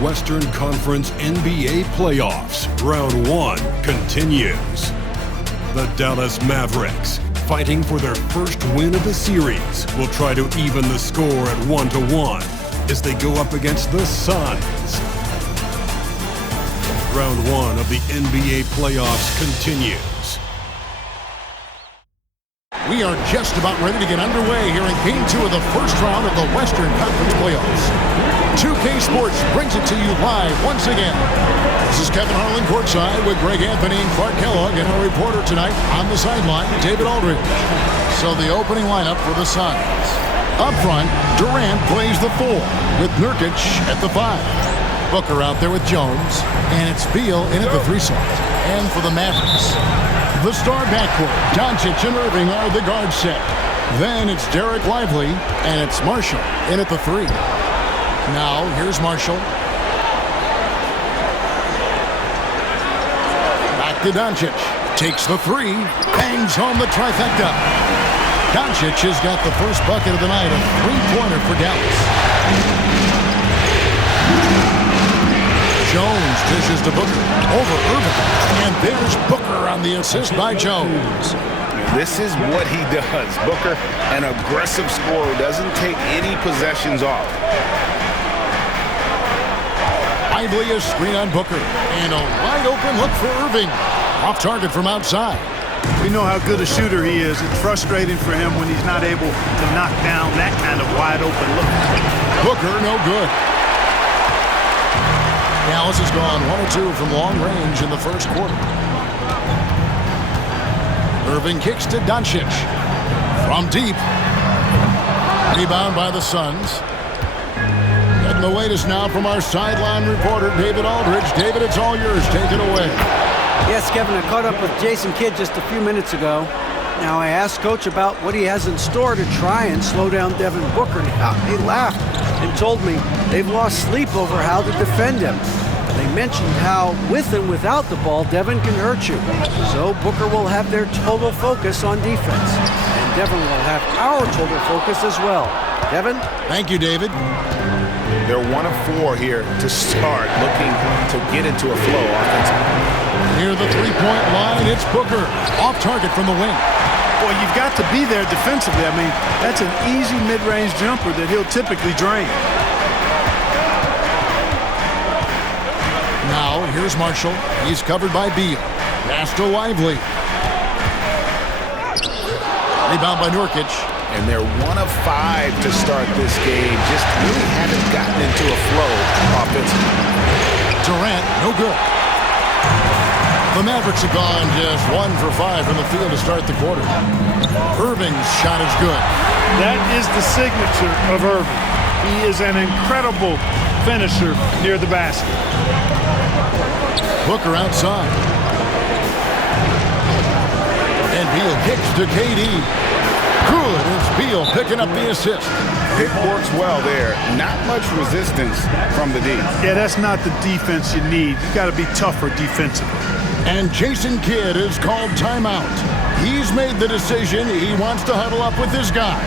Western Conference NBA playoffs. Round 1 continues. The Dallas Mavericks, fighting for their first win of the series, will try to even the score at 1-1 as they go up against the Suns. Round 1 of the NBA playoffs continues. We are just about ready to get underway here in Game 2 of the first round of the Western Conference playoffs. 2K Sports brings it to you live once again. This is Kevin Harlan courtside with Greg Anthony and Clark Kellogg, and our reporter tonight on the sideline, David Aldridge. So the opening lineup for the Suns. Up front, Durant plays the 4 with Nurkic at the 5. Booker out there with Jones, and it's Beal in at the 3 slot. And for the Mavericks, the star backcourt, Doncic and Irving are the guard set. Then it's Derek Lively, and it's Marshall in at the 3. Now, here's Marshall. Back to Doncic. Takes the 3, bangs home the trifecta. Doncic has got the first bucket of the night, a 3-pointer for Dallas. Jones dishes to Booker over Irving. And there's Booker on the assist by Jones. This is what he does. Booker, an aggressive scorer, doesn't take any possessions off. Lively a screen on Booker. And a wide open look for Irving. Off target from outside. We know how good a shooter he is. It's frustrating for him when he's not able to knock down that kind of wide open look. Booker no good. Dallas has gone 1 or 2 from long range in the first quarter. Irving kicks to Doncic. From deep. Rebound by the Suns. Getting the latest now from our sideline reporter, David Aldridge. David, it's all yours. Take it away. Yes, Kevin, I caught up with Jason Kidd just a few minutes ago. Now, I asked Coach about what he has in store to try and slow down Devin Booker. Now, he laughed and told me they've lost sleep over how to defend him. They mentioned how, with and without the ball, Devin can hurt you. So Booker will have their total focus on defense. And Devin will have our total focus as well. Devin? Thank you, David. They're 1 of 4 here to start, looking to get into a flow offensively. Near the 3-point line, it's Booker. Off target from the wing. Boy, you've got to be there defensively. I mean, that's an easy mid-range jumper that he'll typically drain. Now, here's Marshall. He's covered by Beal. Pass to Lively. Rebound by Nurkic. And they're 1 of 5 to start this game. Just really haven't gotten into a flow offensively. Durant, no good. The Mavericks have gone just 1 for 5 from the field to start the quarter. Irving's shot is good. That is the signature of Irving. He is an incredible finisher near the basket. Booker outside. And Beal kicks to KD. Good as Beal picking up the assist. It works well there. Not much resistance from the D. Yeah, that's not the defense you need. You got to be tougher defensively. And Jason Kidd is called timeout. He's made the decision. He wants to huddle up with his guys.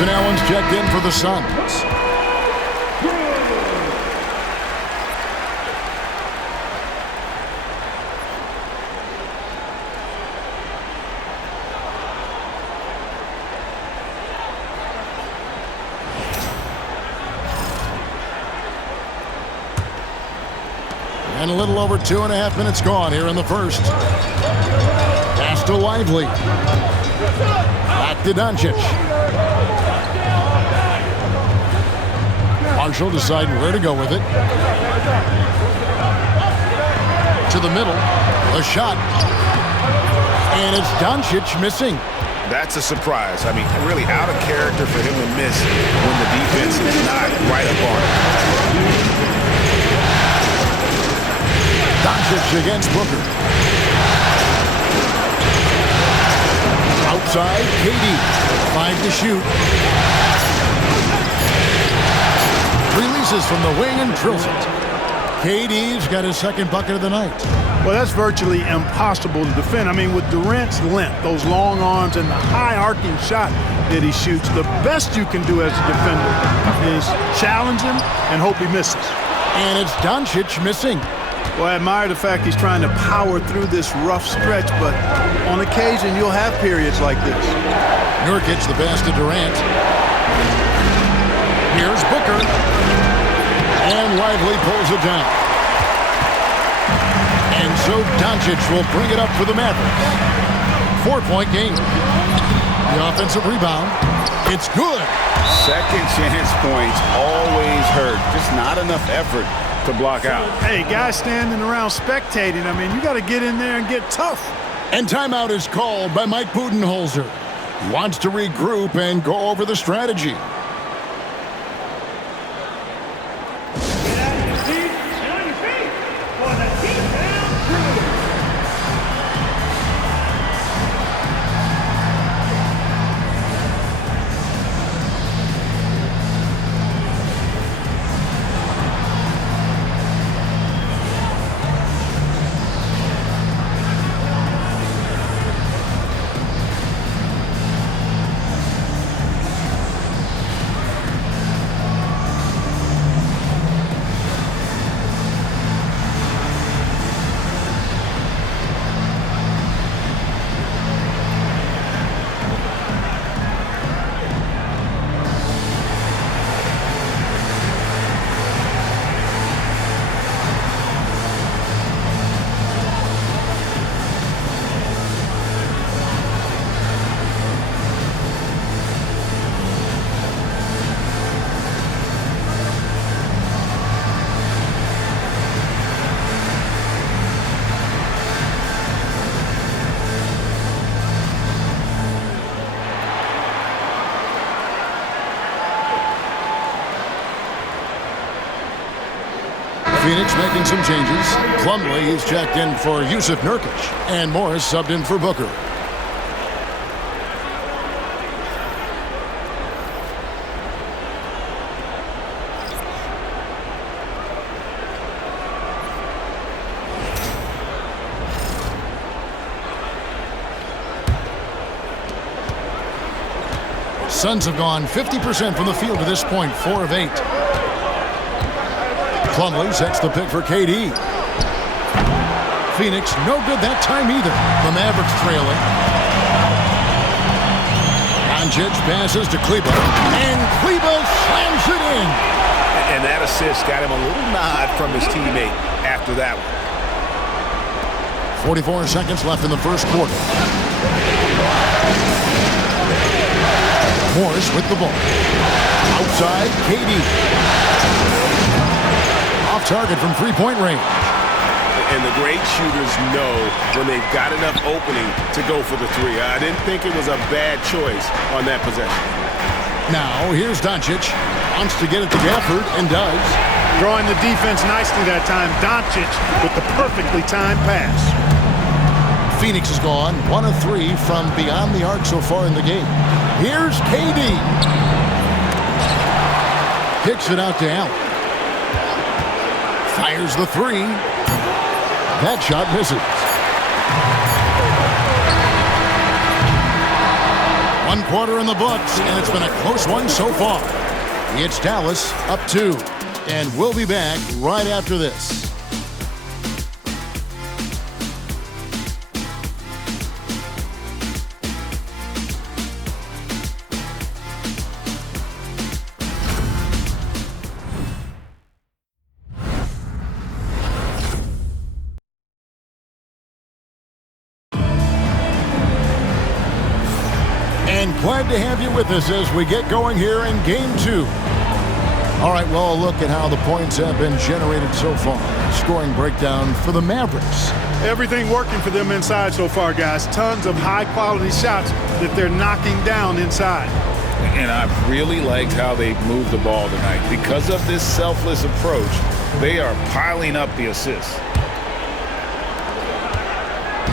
Grayson Allen's checked in for the Suns. And a little over 2.5 minutes gone here in the first. Pass to Lively. Back to Doncic. Marshall deciding where to go with it. To the middle. A shot. And it's Doncic missing. That's a surprise. I mean, really out of character for him to miss when the defense is not right up on him. Doncic against Booker. Outside, KD. 5 to shoot. Releases from the wing and drills it. KD's got his second bucket of the night. Well, that's virtually impossible to defend. I mean, with Durant's length, those long arms, and the high arcing shot that he shoots, the best you can do as a defender is challenge him and hope he misses. And it's Doncic missing. Well, I admire the fact he's trying to power through this rough stretch, but on occasion you'll have periods like this. Nurkic the pass to Durant. Here's Booker. And Lively pulls it down. And so Doncic will bring it up for the Mavericks. 4-point game. The offensive rebound. It's good. Second chance points always hurt. Just not enough effort to block out. Hey, guys standing around spectating, I mean, you got to get in there and get tough. And timeout is called by Mike Budenholzer. He wants to regroup and go over the strategy. Phoenix making some changes. Plumlee is checked in for Yusuf Nurkic. And Morris subbed in for Booker. Suns have gone 50% from the field to this point, 4 of 8. Plumlee sets the pick for KD. Phoenix, no good that time either. The Mavericks trailing. Doncic passes to Kleber, and Kleber slams it in. And that assist got him a little nod from his teammate after that one. 44 seconds left in the first quarter. Morris with the ball. Outside, KD. Off target from three-point range. And the great shooters know when they've got enough opening to go for the three. I didn't think it was a bad choice on that possession. Now, here's Doncic. Wants to get it to Gafford, and does. Drawing the defense nicely that time. Doncic with the perfectly timed pass. Phoenix is gone 1 of 3 from beyond the arc so far in the game. Here's KD. Kicks it out to Allen. Fires the three. That shot misses. One quarter in the books, and it's been a close one so far. It's Dallas up 2, and we'll be back right after this. And glad to have you with us as we get going here in Game 2. All right, well, a look at how the points have been generated so far. Scoring breakdown for the Mavericks. Everything working for them inside so far, guys. Tons of high-quality shots that they're knocking down inside. And I've really liked how they've moved the ball tonight. Because of this selfless approach, they are piling up the assists.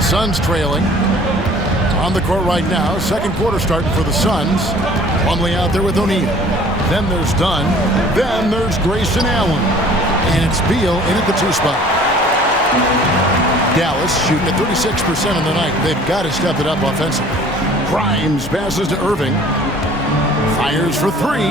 Suns trailing. On the court right now, second quarter starting for the Suns. Plumlee out there with O'Neal. Then there's Dunn. Then there's Grayson Allen. And it's Beal in at the 2 spot. Dallas shooting at 36% in the night. They've got to step it up offensively. Grimes passes to Irving. Fires for 3.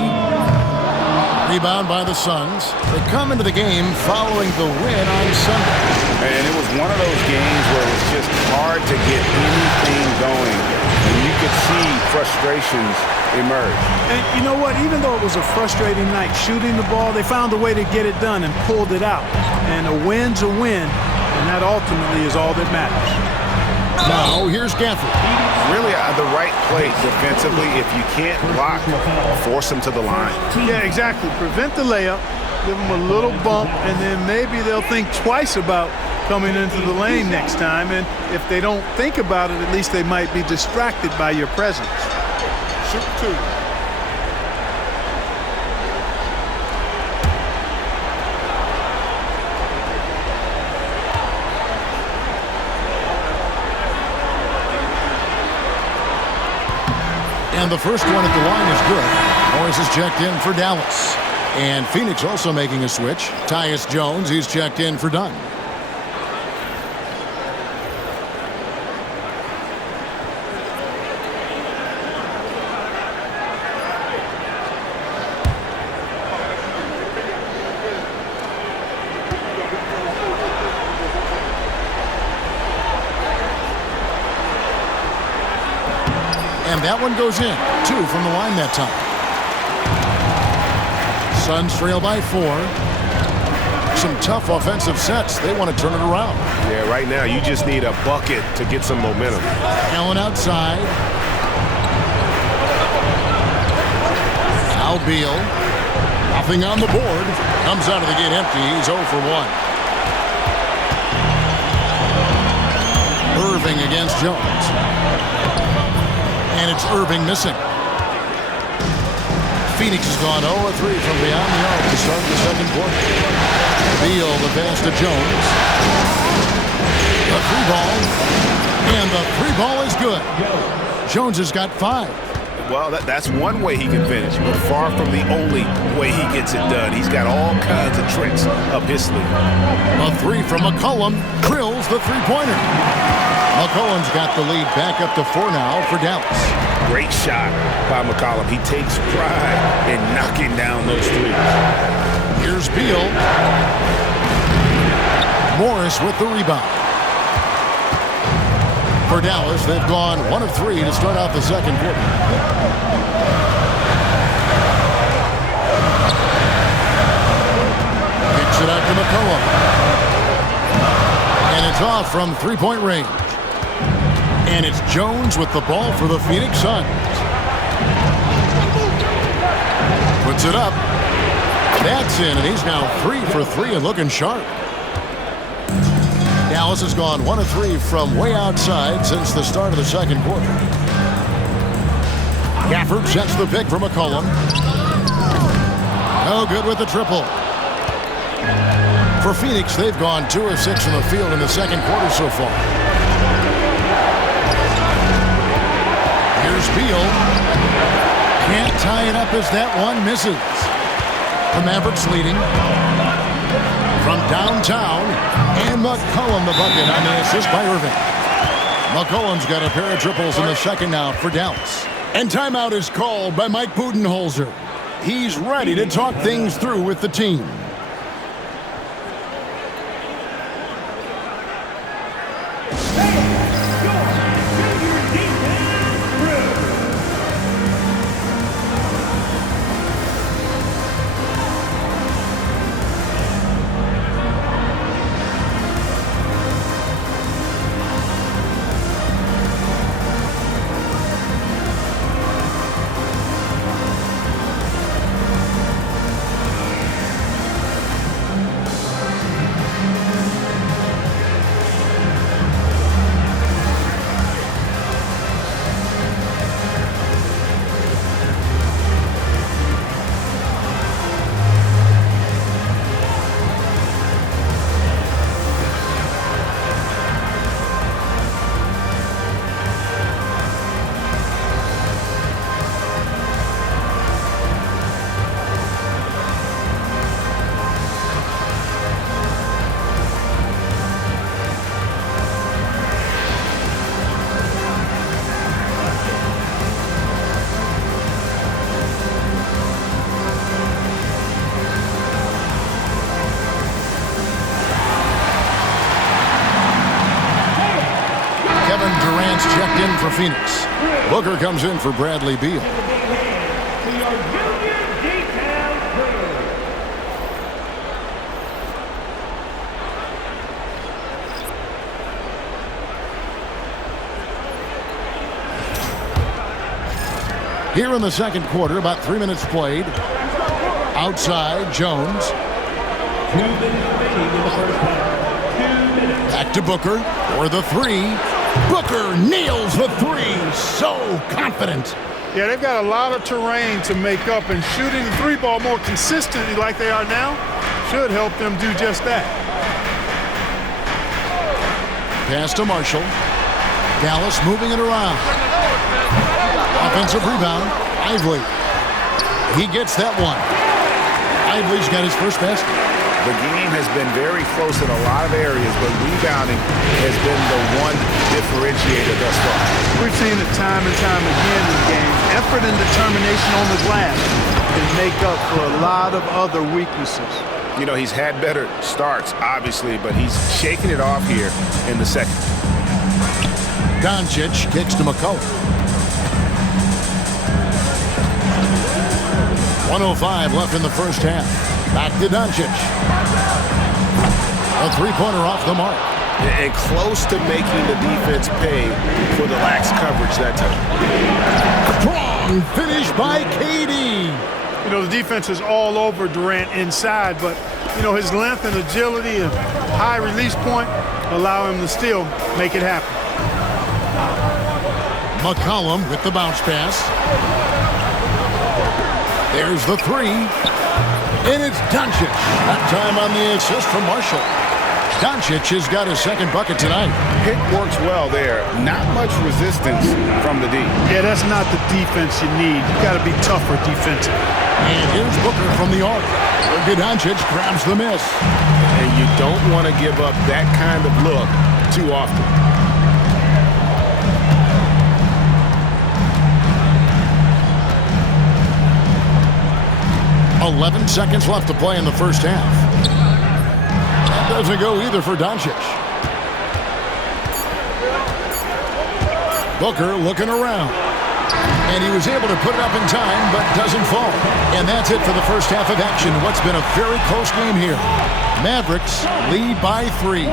Rebound by the Suns. They come into the game following the win on Sunday. And it was one of those games where it was just hard to get anything going. And you could see frustrations emerge. And you know what? Even though it was a frustrating night shooting the ball, they found a way to get it done and pulled it out. And a win's a win, and that ultimately is all that matters. Now, here's Gafford. Really the right play defensively. If you can't block, force them to the line. Yeah, exactly. Prevent the layup, give them a little bump, and then maybe they'll think twice about coming into the lane next time. And if they don't think about it, at least they might be distracted by your presence. Shoot 2. And the first one at the line is good. Morris is checked in for Dallas. And Phoenix also making a switch. Tyus Jones, he's checked in for Dunn. And that one goes in. 2 from the line that time. Suns trail by 4. Some tough offensive sets. They want to turn it around. Yeah, right now you just need a bucket to get some momentum. Allen outside. Al Beal. Nothing on the board. Comes out of the gate empty. He's 0 for 1. Irving against Jones. And it's Irving missing. Phoenix has gone 0-3 from beyond the arc to start the second quarter. Beal the pass to Jones. The 3-ball. And the 3-ball is good. Jones has got 5. Well, that's one way he can finish, but far from the only way he gets it done. He's got all kinds of tricks up his sleeve. A 3 from McCollum drills the 3-pointer. McCollum's got the lead back up to 4 now for Dallas. Great shot by McCollum. He takes pride in knocking down those threes. Here's Beal. Morris with the rebound. For Dallas, they've gone 1 of 3 to start out the second quarter. Kicks it out to McCollum. And it's off from 3-point range. And it's Jones with the ball for the Phoenix Suns. Puts it up. That's in, and he's now 3 for 3 and looking sharp. Dallas has gone 1 of 3 from way outside since the start of the second quarter. Gafford sets the pick for McCollum. No good with the triple. For Phoenix, they've gone 2 of 6 from the field in the second quarter so far. Here's Beal. Can't tie it up as that one misses. The Mavericks leading from downtown. And McCollum the bucket on the assist by Irving. McCollum's got a pair of triples in the second now for Dallas. And timeout is called by Mike Budenholzer. He's ready to talk things through with the team. Checked in for Phoenix. Booker comes in for Bradley Beal. Here in the second quarter, about 3 minutes played. Outside, Jones. Back to Booker for the three. Booker nails the three. So confident. Yeah, they've got a lot of terrain to make up, and shooting the three ball more consistently like they are now should help them do just that. Pass to Marshall. Dallas moving it around. Offensive rebound. Ively. He gets that one. Ively's got his first basket. The game has been very close in a lot of areas, but rebounding has been the one differentiator thus far. We've seen it time and time again in games. Effort and determination on the glass can make up for a lot of other weaknesses. You know, he's had better starts, obviously, but he's shaking it off here in the second. Doncic kicks to McCullough. 1:05 left in the first half. Back to Doncic. A three-pointer off the mark. And close to making the defense pay for the lax coverage that time. Strong finish by KD. You know, the defense is all over Durant inside, but, you know, his length and agility and high release point allow him to still make it happen. McCollum with the bounce pass. There's the three. And it's Doncic. That time on the assist from Marshall. Doncic has got his second bucket tonight. Pick works well there. Not much resistance from the D. Yeah, that's not the defense you need. You got to be tougher defensively. And here's Booker from the arc. Doncic grabs the miss. And you don't want to give up that kind of look too often. 11 seconds left to play in the first half. That doesn't go either for Doncic. Booker looking around. And he was able to put it up in time, but doesn't fall. And that's it for the first half of action. What's been a very close game here. Mavericks lead by 3.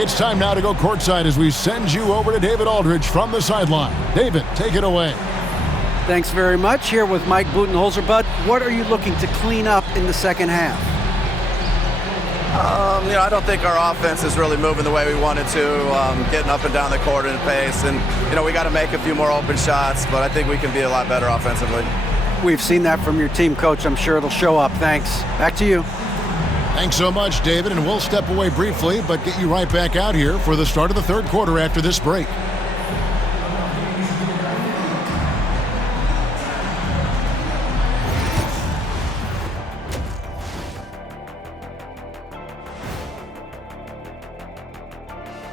It's time now to go courtside as we send you over to David Aldridge from the sideline. David, take it away. Thanks very much. Here with Mike Budenholzer. Bud, what are you looking to clean up in the second half? You know, I don't think our offense is really moving the way we wanted to, getting up and down the court in pace. And, you know, we got to make a few more open shots, but I think we can be a lot better offensively. We've seen that from your team, Coach. I'm sure it'll show up. Thanks. Back to you. Thanks so much, David. And we'll step away briefly, but get you right back out here for the start of the third quarter after this break.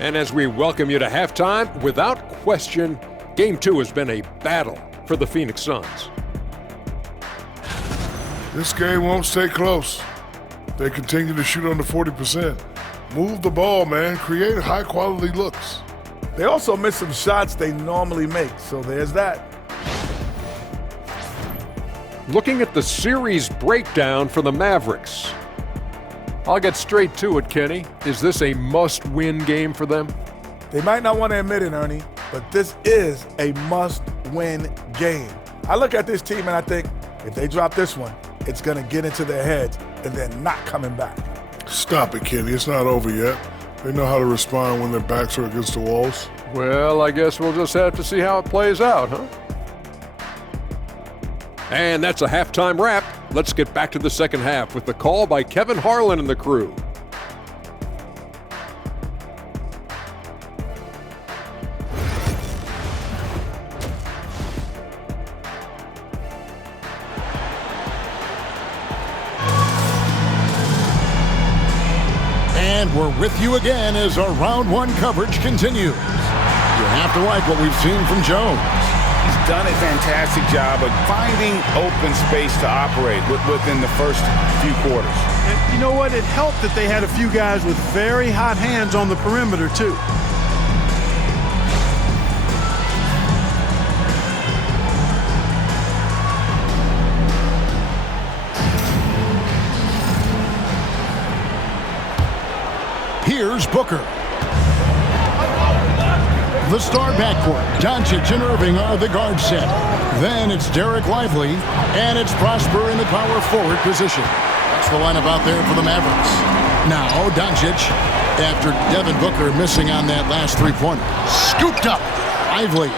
And as we welcome you to halftime, without question, Game 2 has been a battle for the Phoenix Suns. This game won't stay close. They continue to shoot under 40%. Move the ball, man. Create high-quality looks. They also miss some shots they normally make, so there's that. Looking at the series breakdown for the Mavericks. I'll get straight to it, Kenny. Is this a must-win game for them? They might not want to admit it, Ernie, but this is a must-win game. I look at this team and I think, if they drop this one, it's going to get into their heads and they're not coming back. Stop it, Kenny. It's not over yet. They know how to respond when their backs are against the walls. Well, I guess we'll just have to see how it plays out, huh? And that's a halftime wrap. Let's get back to the second half with the call by Kevin Harlan and the crew. And we're with you again as our round one coverage continues. You have to like what we've seen from Jones. He's done a fantastic job of finding open space to operate within the first few quarters. And you know what? It helped that they had a few guys with very hot hands on the perimeter, too. Here's Booker. The star backcourt, Doncic and Irving are the guard set. Then it's Derek Lively, and it's Prosper in the power forward position. That's the lineup out there for the Mavericks. Now Doncic, after Devin Booker missing on that last three-pointer. Scooped up. Lively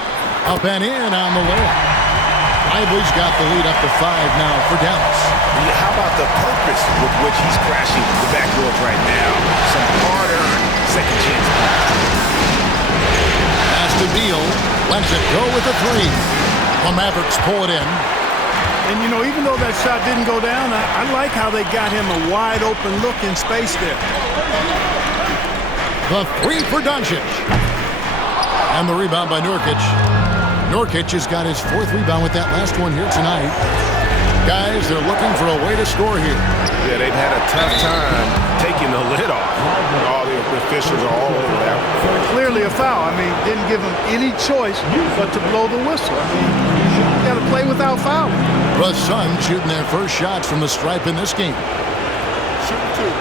up and in on the layup. Lively's got the lead up to 5 now for Dallas. How about the purpose with which he's crashing the backboards right now? Some hard-earned second chance points. Pass to Beal. Lets it go with a three. The Mavericks pull it in. And, you know, even though that shot didn't go down, I like how they got him a wide-open look in space there. The three for Doncic. And the rebound by Nurkic. Nurkic has got his 4th rebound with that last one here tonight. Guys, they're looking for a way to score here. Yeah, they've had a tough time taking the lid off. All the officials are all over that. Clearly a foul. I mean, didn't give him any choice but to blow the whistle. I mean, you got to play without fouling. The Suns shooting their first shots from the stripe in this game. Shooting two.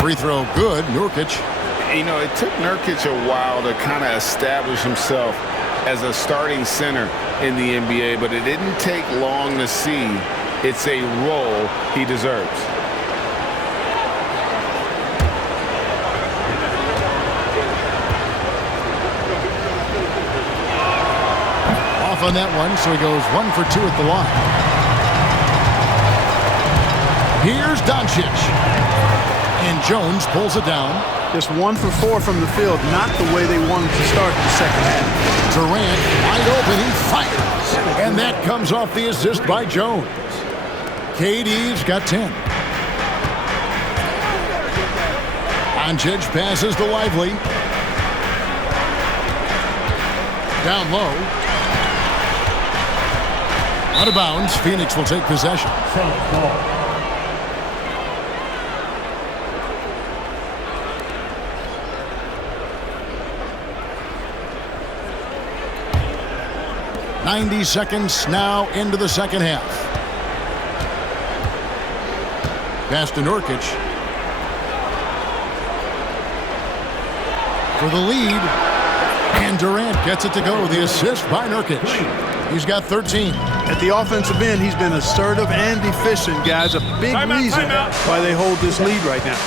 Free throw good, Nurkic. You know, it took Nurkic a while to kind of establish himself as a starting center in the NBA, but it didn't take long to see it's a role he deserves. Off on that one, so he goes 1 for 2 at the line. Here's Doncic. And Jones pulls it down. Just 1 for 4 from the field, not the way they wanted to start the second half. Durant wide open, he fires. And that comes off the assist by Jones. KD's got 10. Doncic passes to Lively. Down low. Out of bounds, Phoenix will take possession. 90 seconds now into the second half. Pass to Nurkic. For the lead. And Durant gets it to go. The assist by Nurkic. He's got 13. At the offensive end, he's been assertive and efficient, guys. A big reason why they hold this lead right now.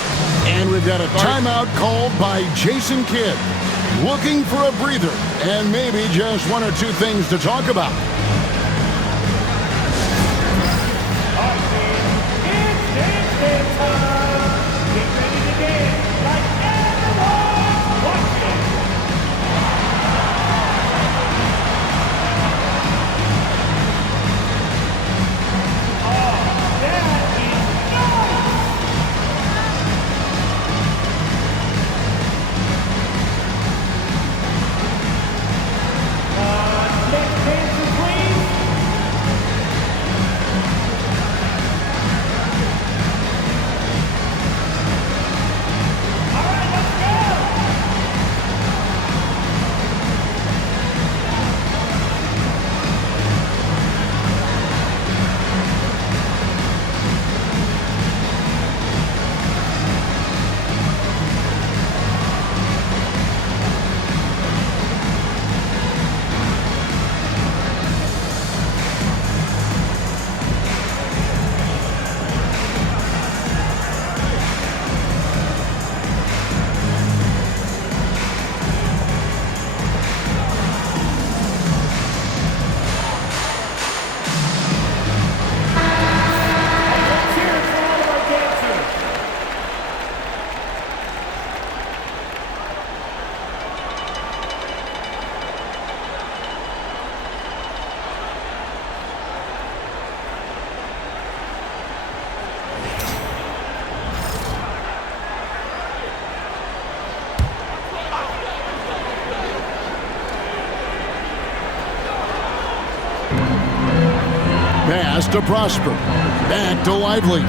And we've got a timeout called by Jason Kidd. Looking for a breather and maybe just 1 or 2 things to talk about. Pass to Prosper. Back to Lively.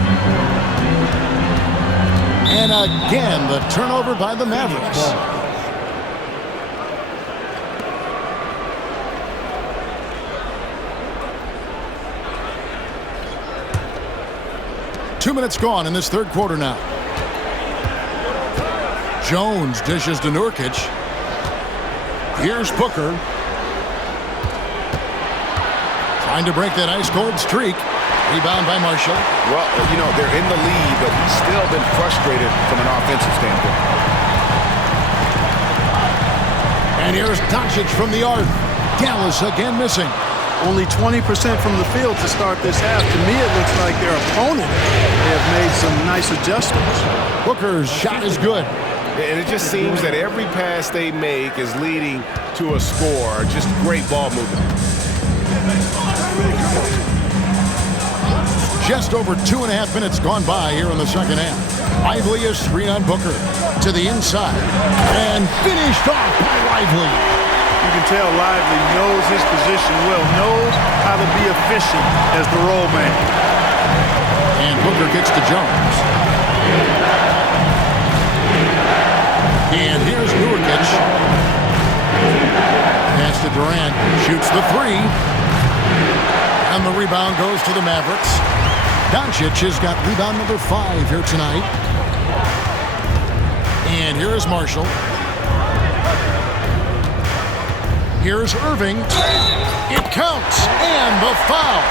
And again, the turnover by the Mavericks. Two minutes gone in this third quarter now. Jones dishes to Nurkic. Here's Booker. Trying to break that ice-cold streak. Rebound by Marshall. Well, you know, they're in the lead, but he's still been frustrated from an offensive standpoint. And here's Doncic from the arc. Dallas again missing. Only 20% from the field to start this half. To me, it looks like their opponent may have made some nice adjustments. Booker's shot is good. And it just seems that every pass they make is leading to a score. Just great ball movement. Just over 2.5 minutes gone by here in the second half. Lively is screen on Booker. To the inside. And finished off by Lively. You can tell Lively knows his position well, knows how to be efficient as the roll man. And Booker gets to Jones. And here's Nurkic. Pass to Durant. Shoots the three. And the rebound goes to the Mavericks. Doncic has got rebound number 5 here tonight. And here's Marshall. Here's Irving. It counts. And the foul.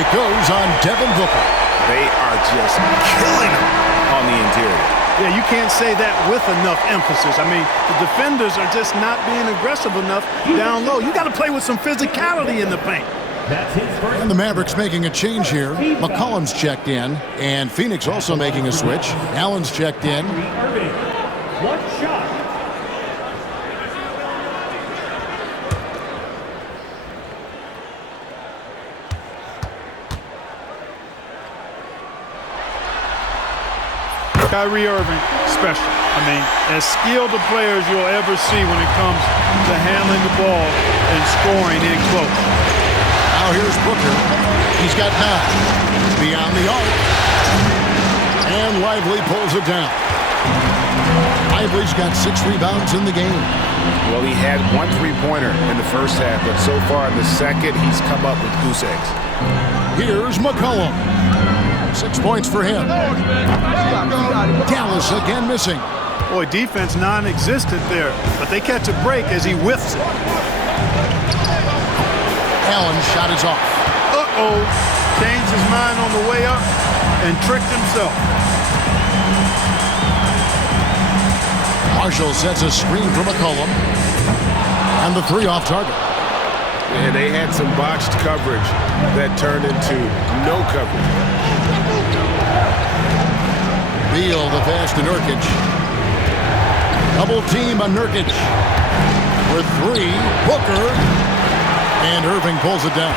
It goes on Devin Booker. They are just killing him on the interior. Yeah, you can't say that with enough emphasis. I mean, the defenders are just not being aggressive enough down low. You got to play with some physicality in the paint. And the Mavericks making a change here. McCollum's checked in, and Phoenix also making a switch. Allen's checked in. One shot. Kyrie Irving, special. I mean, as skilled a player as you'll ever see when it comes to handling the ball and scoring in close. Now here's Booker. He's got 9. Beyond the arc. And Lively pulls it down. Lively's got 6 rebounds in the game. Well, he had 1 3-pointer in the first half, but so far in the second, he's come up with goose eggs. Here's McCollum. 6 points for him. Dallas again missing. Boy, defense non-existent there, but they catch a break as he whiffs it. Allen's shot is off. Uh-oh. Changed his mind on the way up and tricked himself. Marshall sets a screen for McCollum. And the 3 off target. And they had some botched coverage that turned into no coverage. Beal the pass to Nurkic. Double team on Nurkic. For 3, Booker. And Irving pulls it down.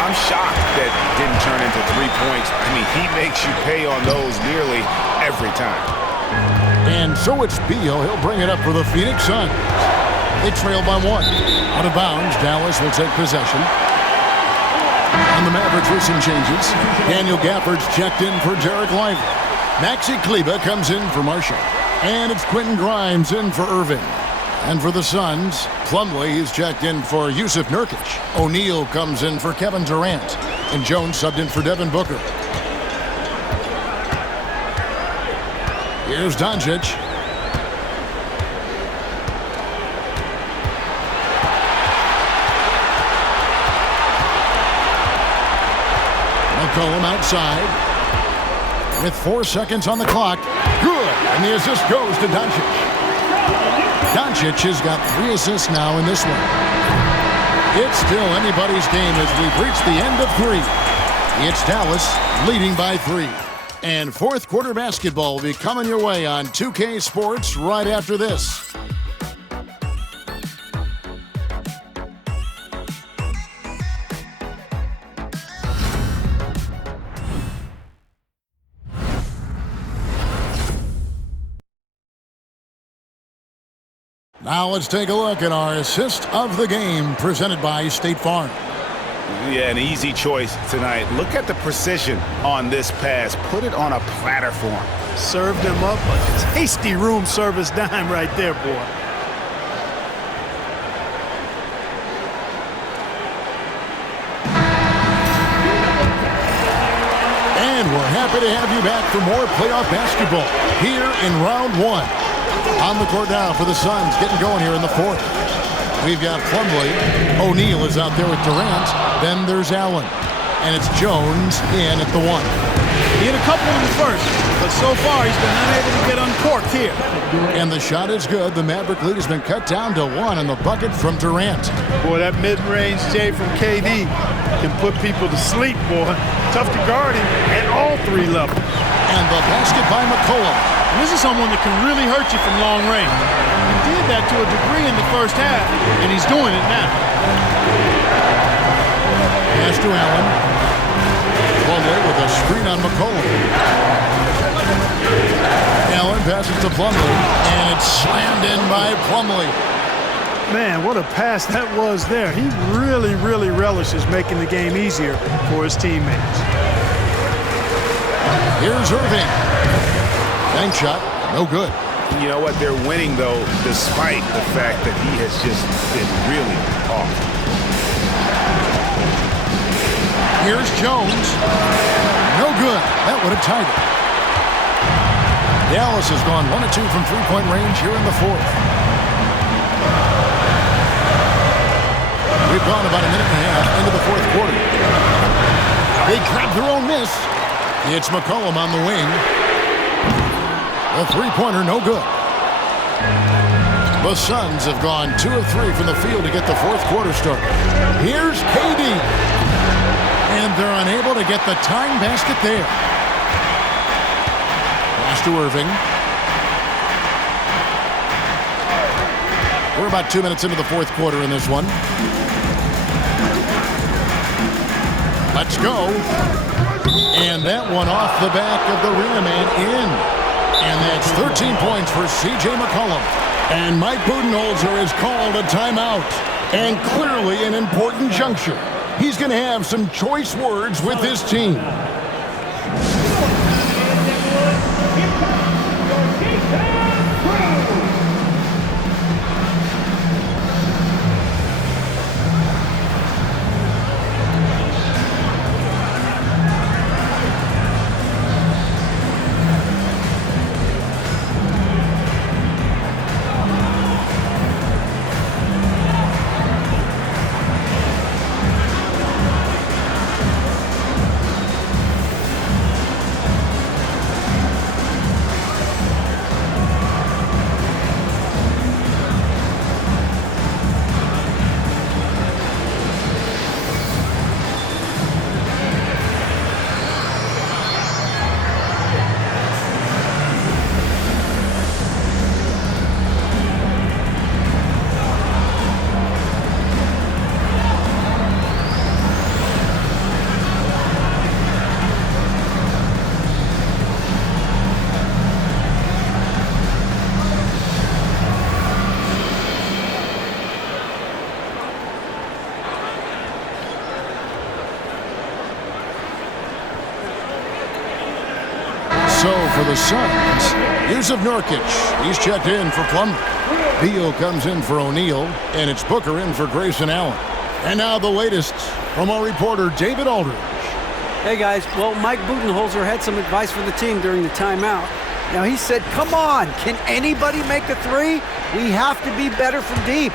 I'm shocked that didn't turn into 3 points. I mean, he makes you pay on those nearly every time. And so it's Beal. He'll bring it up for the Phoenix Suns. They trail by 1. Out of bounds, Dallas will take possession. And the Mavericks with some changes. Daniel Gafford's checked in for Derek Lively. Maxi Kleber comes in for Marshall. And it's Quentin Grimes in for Irving. And for the Suns, Plumlee is checked in for Yusuf Nurkic. O'Neal comes in for Kevin Durant. And Jones subbed in for Devin Booker. Here's Doncic. McCollum outside. With 4 seconds on the clock. Good. And the assist goes to Doncic. Doncic has got 3 assists now in this one. It's still anybody's game as we've reached the end of 3. It's Dallas leading by 3. And fourth quarter basketball will be coming your way on 2K Sports right after this. Now let's take a look at our assist of the game presented by State Farm. Yeah, an easy choice tonight. Look at the precision on this pass. Put it on a platter for him. Served him up a tasty room service dime right there, boy. And we're happy to have you back for more playoff basketball here in round one. On the court now for the Suns, getting going here in the fourth. We've got Plumlee. O'Neal is out there with Durant. Then there's Allen. And it's Jones in at the one. He hit a couple in the first, but so far he's been unable to get uncorked here. And the shot is good. The Maverick lead has been cut down to one, and the bucket from Durant. Boy, that mid-range J from KD can put people to sleep, boy. Tough to guard him at all three levels. And the basket by McCollum. And this is someone that can really hurt you from long range. He did that to a degree in the first half, and he's doing it now. Pass to Allen. Plumlee with a screen on McCollum. Allen passes to Plumlee, and it's slammed in by Plumlee. Man, what a pass that was there. He really, really relishes making the game easier for his teammates. Here's Irving. Bank shot, no good. You know what? They're winning, though, despite the fact that he has just been really off. Here's Jones. No good. That would have tied it. Dallas has gone 1 of 2 from three-point range here in the fourth. We've gone about a minute and a half into the fourth quarter. They grab their own miss. It's McCollum on the wing. A three-pointer, no good. The Suns have gone 2 of 3 from the field to get the fourth quarter started. Here's KD. And they're unable to get the tying basket there. Pass to Irving. We're about 2 minutes into the fourth quarter in this one. Let's go. And that one off the back of the rim and in. And that's 13 points for C.J. McCollum. And Mike Budenholzer has called a timeout. And clearly an important juncture. He's going to have some choice words with his team. So for the Suns, Yusuf Nurkic. He's checked in for Plumlee. Beal comes in for O'Neal, and it's Booker in for Grayson Allen. And now the latest from our reporter, David Aldridge. Hey guys, well, Mike Budenholzer had some advice for the team during the timeout. Now he said, come on, can anybody make a three? We have to be better from deep.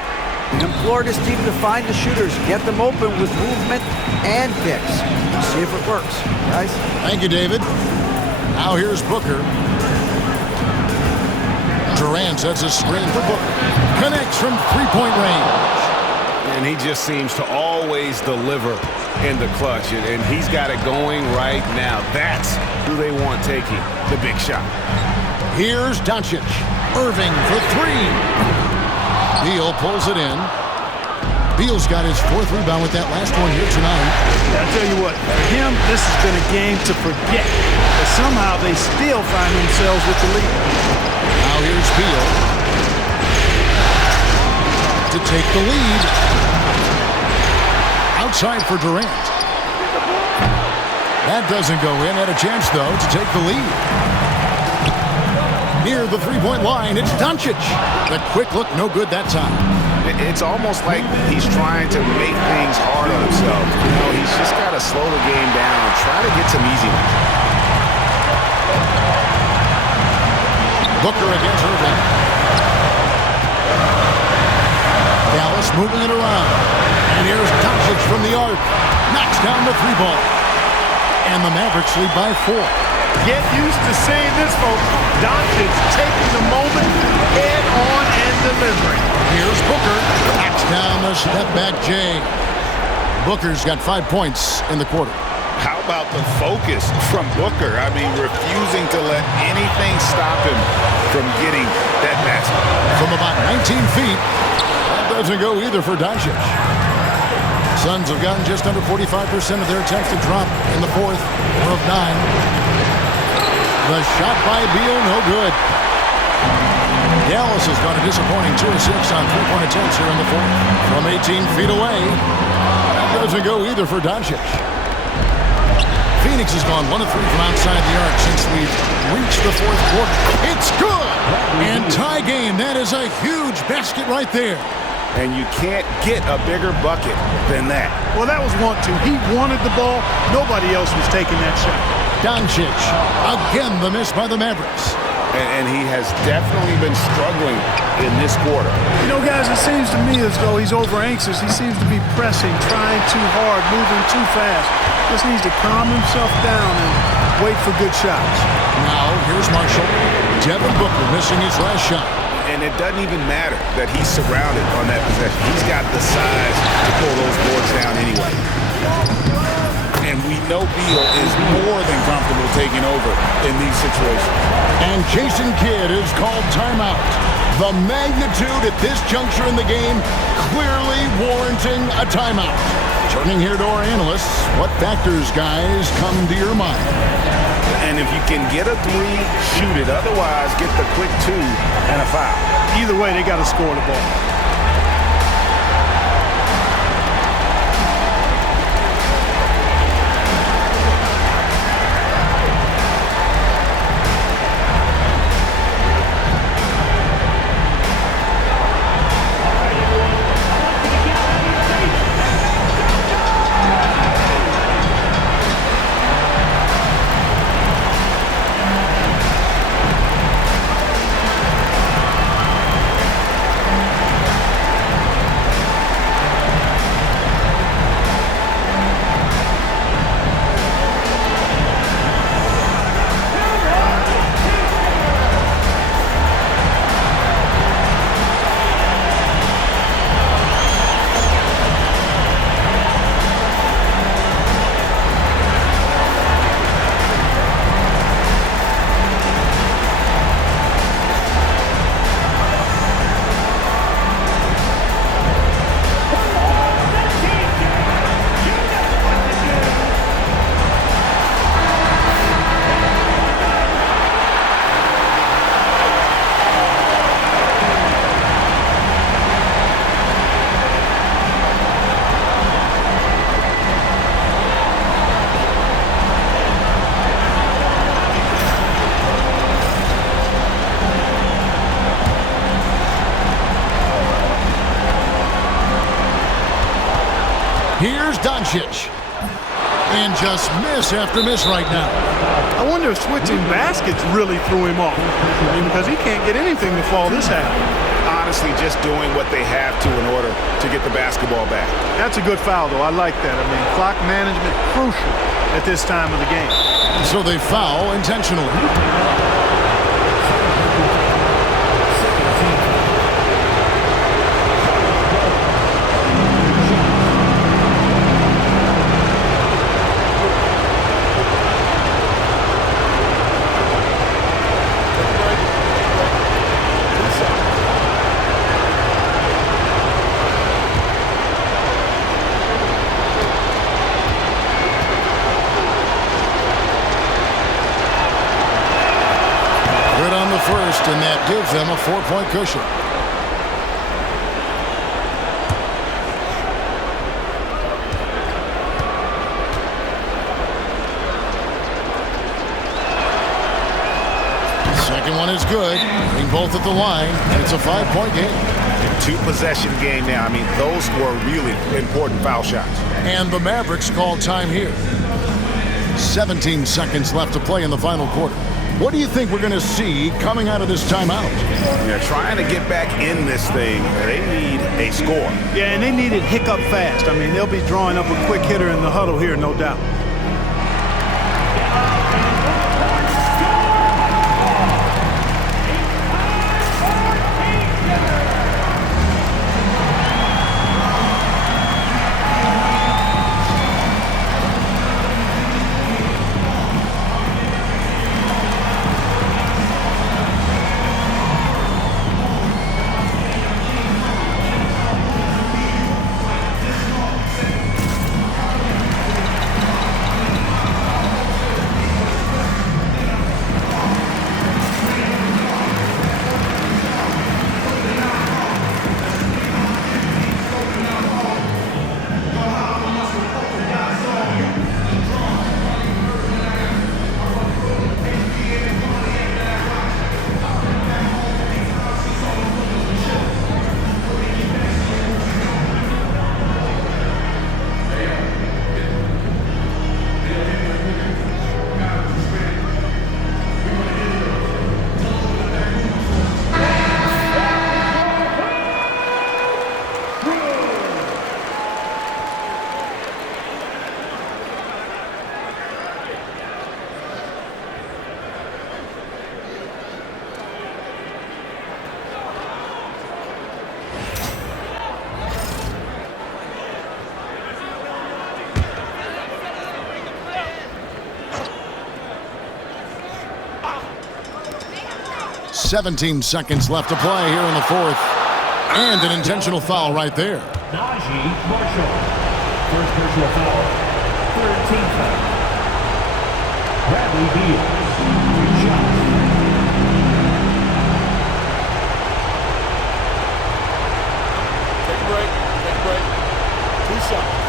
He implored his team to find the shooters, get them open with movement and picks. See if it works, guys. Thank you, David. Now here's Booker. Durant sets a screen for Booker. Connects from three-point range. And he just seems to always deliver in the clutch. And he's got it going right now. That's who they want taking the big shot. Here's Doncic. Irving for three. Beal pulls it in. Beal's got his fourth rebound with that last one here tonight. I tell you what, for him, this has been a game to forget. But somehow they still find themselves with the lead. Now here's Beal to take the lead. outside for Durant. That doesn't go in. Had a chance, though, to take the lead. Near the three-point line, it's Doncic. The quick look, no good that time. It's almost like he's trying to make things hard on himself. You know, he's just got to slow the game down, try to get some easy ones. Booker against Irving. Dallas moving it around. And here's Doncic from the arc. Knocks down the three ball. And the Mavericks lead by 4. Get used to seeing this, folks. Doncic taking the moment head on and delivering. Here's Booker. Knocks down the step back J. Booker's got 5 points in the quarter. How about the focus from Booker? I mean, refusing to let anything stop him from getting that basket. From about 19 feet, that doesn't go either for Doncic. Suns have gotten just under 45% of their attempts to drop in the fourth. 4 of 9. The shot by Beal, no good. Dallas has got a disappointing 2 of 6 on three-point attempts here in the fourth. From 18 feet away, that doesn't go either for Doncic. Phoenix has gone 1 of 3 from outside the arc since we've reached the fourth quarter. It's good! And tie game. That is a huge basket right there. And you can't get a bigger bucket than that. Well, that was 1-2. He wanted the ball. Nobody else was taking that shot. Doncic, again the miss by the Mavericks. And he has definitely been struggling in this quarter. You know, guys, it seems to me as though he's over-anxious. He seems to be pressing, trying too hard, moving too fast. Just needs to calm himself down and wait for good shots. Now, here's Marshall. Devin Booker missing his last shot. And it doesn't even matter that he's surrounded on that possession. He's got the size to pull those boards down anyway. And we know Beal is more than comfortable taking over in these situations. And Jason Kidd is called timeout. The magnitude at this juncture in the game clearly warranting a timeout. Turning here to our analysts, what factors, guys, come to your mind? And if you can get a 3, shoot it. Otherwise, get the quick 2 and a foul. Either way, they got to score the ball. Here's Doncic. And just miss after miss right now. I wonder if switching baskets really threw him off. I mean, because he can't get anything to fall this half. Honestly, just doing what they have to in order to get the basketball back. That's a good foul, though. I like that. I mean, clock management crucial at this time of the game. So they foul intentionally. First, and that gives them a 4-point cushion. Second one is good. Hitting both at the line, and it's a 5-point game. Two-possession game now. I mean, those were really important foul shots. And the Mavericks call time here. 17 seconds left to play in the final quarter. What do you think we're going to see coming out of this timeout? They're trying to get back in this thing. They need a score. Yeah, and they need it hiccup fast. I mean, they'll be drawing up a quick hitter in the huddle here, no doubt. Seventeen seconds left to play here in the fourth. And an intentional foul right there. Najee Marshall. First personal foul. 13th foul. Bradley Beal. Free shot. Take a break. Take a break. 2 shots.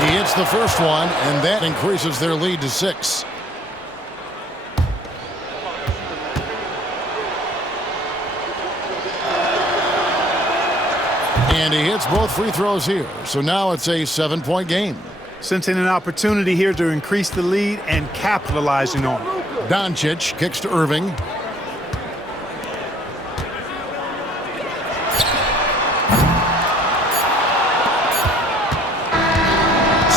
He hits the first one, and that increases their lead to 6. And he hits both free throws here. So now it's a 7-point game. Sensing an opportunity here to increase the lead and capitalizing on it. Doncic kicks to Irving.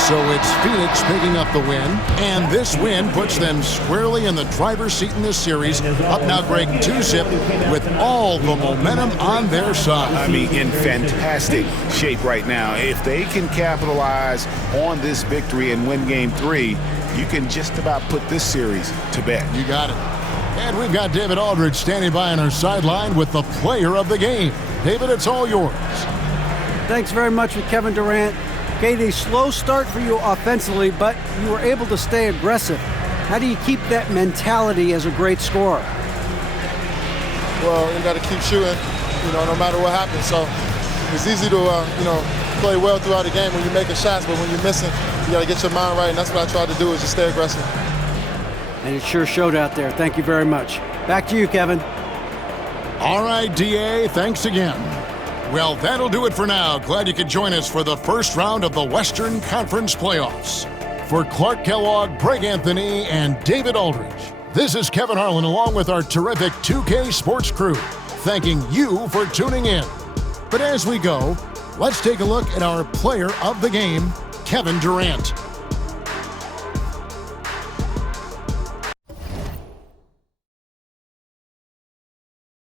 So it's Phoenix picking up the win, and this win puts them squarely in the driver's seat in this series. Up now, Greg, 2-zip with all the momentum on their side. I mean, in fantastic shape right now. If they can capitalize on this victory and win Game 3, you can just about put this series to bed. You got it. And we've got David Aldridge standing by on our sideline with the player of the game. David, it's all yours. Thanks very much with Kevin Durant. Okay, a slow start for you offensively, but you were able to stay aggressive. How do you keep that mentality as a great scorer? Well, you got to keep shooting, no matter what happens. So it's easy to, play well throughout the game when you're making shots, but when you're missing, you got to get your mind right, and that's what I try to do is just stay aggressive. And it sure showed out there. Thank you very much. Back to you, Kevin. All right, DA, thanks again. Well, that'll do it for now. Glad you could join us for the first round of the Western Conference Playoffs. For Clark Kellogg, Greg Anthony, and David Aldridge, this is Kevin Harlan along with our terrific 2K Sports crew, thanking you for tuning in. But as we go, let's take a look at our player of the game, Kevin Durant.